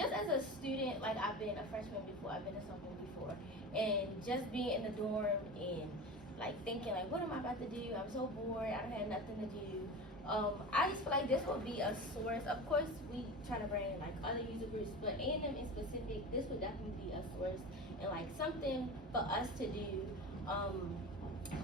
just as a student, like I've been a freshman before, I've been a sophomore before, and just being in the dorm and like thinking like, what am I about to do? I'm so bored. I don't have nothing to do. I just feel like this would be a source. Of course, we try to bring in like other user groups, but A&M in specific, this would definitely be a source and like something for us to do.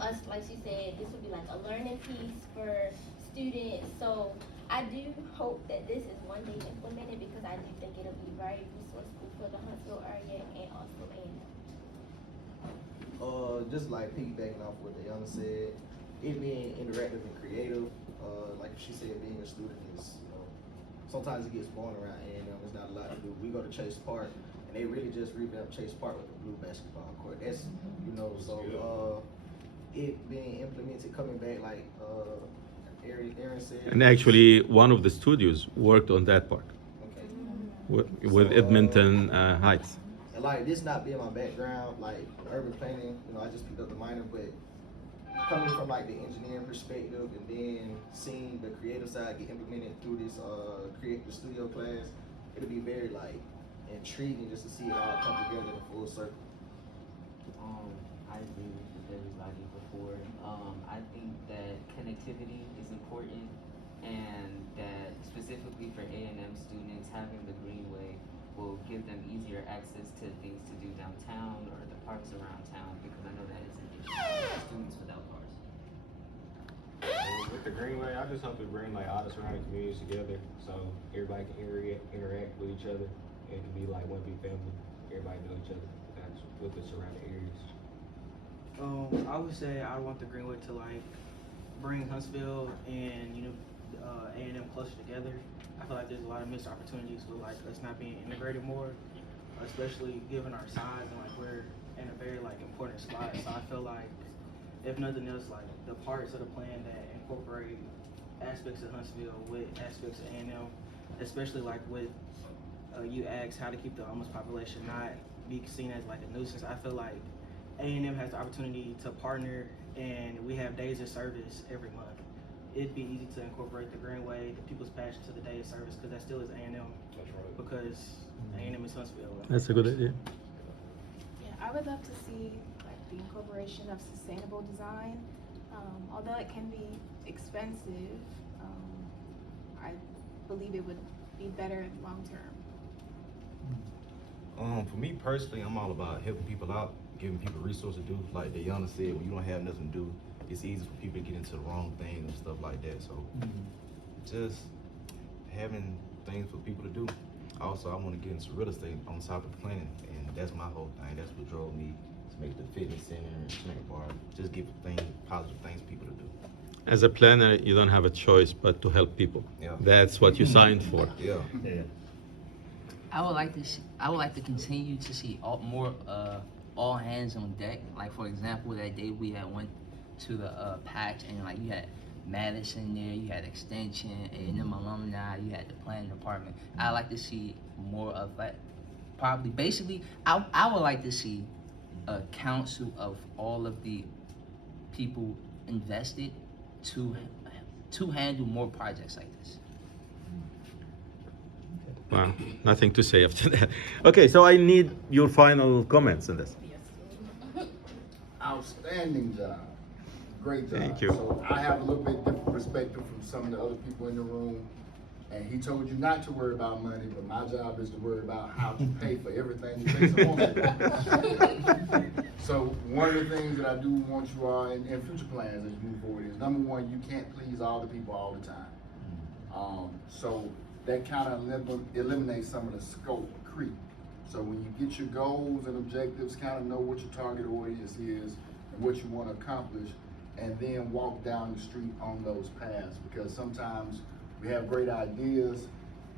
Us, like she said, this would be like a learning piece for students. So I do hope that this is one day implemented because I do think it'll be very resourceful for the Huntsville area and also A&M. Just like piggybacking off what Diana said, it being interactive and creative, like she said, being a student is, sometimes it gets boring around A&M, there's not a lot to do. We go to Chase Park, and they really just revamped Chase Park with the blue basketball court. That's, so it being implemented, coming back, like Aaron said. And actually, one of the studios worked on that part Okay. with Edmonton Heights. And like this not being my background, like urban planning, I just picked up the minor, but coming from like the engineering perspective and then seeing the creative side get implemented through this create the studio class, it'll be very like intriguing just to see it all come together in a full circle. I agree with everybody before. I think that connectivity is important, and that specifically for A&M students, having the Greenway will give them easier access to things to do downtown or the parks around town, because I know that is an issue for students without cars. With the Greenway, I just hope to bring like all the surrounding communities together so everybody can interact with each other. It can be like one big family. Everybody know each other with the surrounding areas. I would say I want the Greenway to like bring Huntsville and A&M closer together. I feel like there's a lot of missed opportunities with like us not being integrated more, especially given our size and like we're in a very like important spot. So I feel like if nothing else, like the parts of the plan that incorporate aspects of Huntsville with aspects of A&M, especially like with you asked how to keep the homeless population not be seen as like a nuisance. I feel like A&M has the opportunity to partner, and we have days of service every month. It'd be easy to incorporate the Greenway, the people's passion to the day of service, because that still is A&M. That's right. Because A&M is Huntsville. That's a good idea. Yeah, I would love to see like the incorporation of sustainable design. Although it can be expensive, I believe it would be better long term. For me personally, I'm all about helping people out, giving people resources to do. Like Diana said, when you don't have nothing to do, it's easy for people to get into the wrong things and stuff like that. So just having things for people to do. Also, I want to get into real estate on top of planning, and that's my whole thing. That's what drove me to make the fitness center and snack bar. Just give things, positive things for people to do. As a planner, you don't have a choice but to help people. Yeah. That's what you signed for. Yeah. I would like to continue to see more all hands on deck. Like for example, that day we had went to the patch, and like you had Madison there, you had extension, and then alumni, you had the planning department. I like to see more of that. Probably, basically, I would like to see a council of all of the people invested to handle more projects like this. Wow, nothing to say after that. Okay, so I need your final comments on this. Outstanding job. Great job. Thank you. So I have a little bit different perspective from some of the other people in the room. And he told you not to worry about money, but my job is to worry about how to pay for everything you take someone to. So one of the things that I do want you all in future plans as you move forward is, number one, you can't please all the people all the time. So that kind of eliminates some of the scope creep. So when you get your goals and objectives, kind of know what your target audience is and what you want to accomplish, and then walk down the street on those paths, because sometimes we have great ideas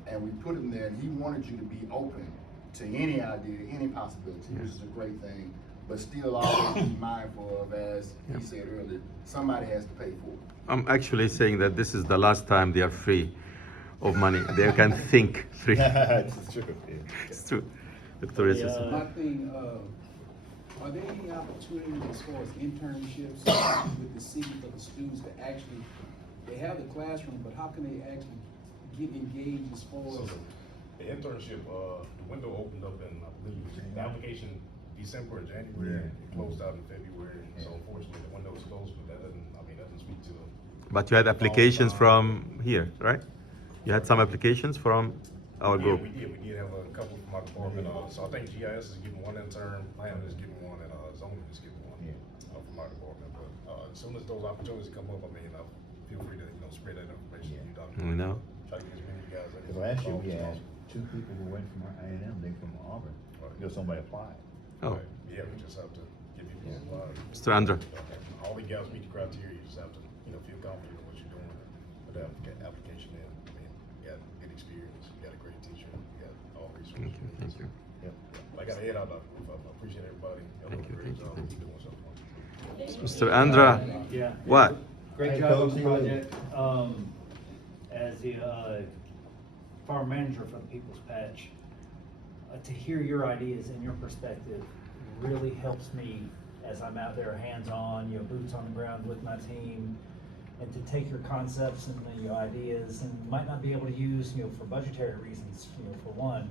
and we put them there, and he wanted you to be open to any idea, any possibility, which is a great thing, but still always be mindful of, as he said earlier, somebody has to pay for it. I'm actually saying that this is the last time they are free of money. They can think free. It's true. It's true. Dr. Yusuf. My thing, are there any opportunities as far as internships with the city for the students to actually, they have the classroom, but how can they actually get engaged as far as The internship, the window opened up in, I believe, the application December or January. It closed out in February. So unfortunately, the window is closed, but that doesn't speak to. But you had applications from here, right? You had some applications from our group. We did have a couple from my department. So I think GIS is giving one intern, planning is giving one, and zoning is giving one from my department. But as soon as those opportunities come up, feel free to spread that information. We know. Try to get as many of you guys. Because last year we had 2 people who went from A&M, they from Auburn. Because somebody applied. Oh, Right. Yeah, we just have to get people involved. Mr. Andra. All the guys meet the criteria. You just have to, feel confident in what you're doing. Put the application in. You got good experience. You got a great teacher. You got all resources. Thank you. Yep. I got to head out. I appreciate everybody. Y'all Thank doing a you, great thank you, job. thank Keep doing something. Mr. Andra. Yeah. What? Great Hey, job on Coach, the you. project. As the farm manager for the People's Patch, to hear your ideas and your perspective really helps me as I'm out there hands-on, boots on the ground with my team, and to take your concepts and your ideas, and might not be able to use, for budgetary reasons, for one,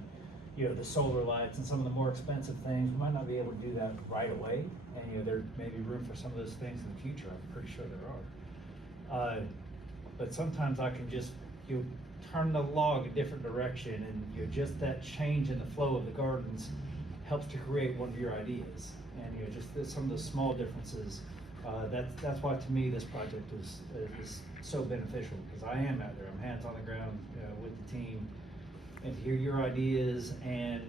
the solar lights and some of the more expensive things, we might not be able to do that right away, and there may be room for some of those things in the future. I'm pretty sure there are. But sometimes I can just, turn the log a different direction, and just that change in the flow of the gardens helps to create one of your ideas. And just some of the small differences. That's why to me this project is so beneficial, because I am out there, I'm hands on the ground with the team, and to hear your ideas, and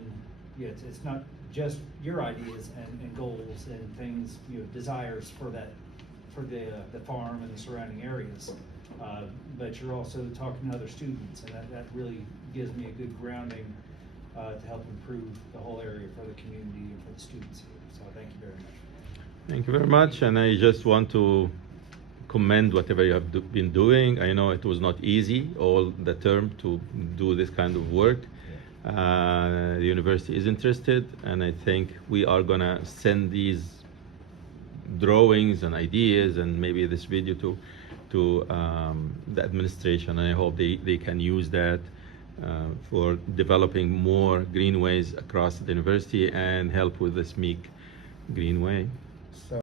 it's not just your ideas and goals and things, desires for the farm and the surrounding areas. But you're also talking to other students, and that really gives me a good grounding to help improve the whole area for the community and for the students here. So thank you very much. Thank you very much. And I just want to commend whatever you have been doing. I know it was not easy all the term to do this kind of work. The university is interested, and I think we are gonna send these drawings and ideas and maybe this video to the administration. I hope they can use that for developing more greenways across the university and help with this MEEK Greenway.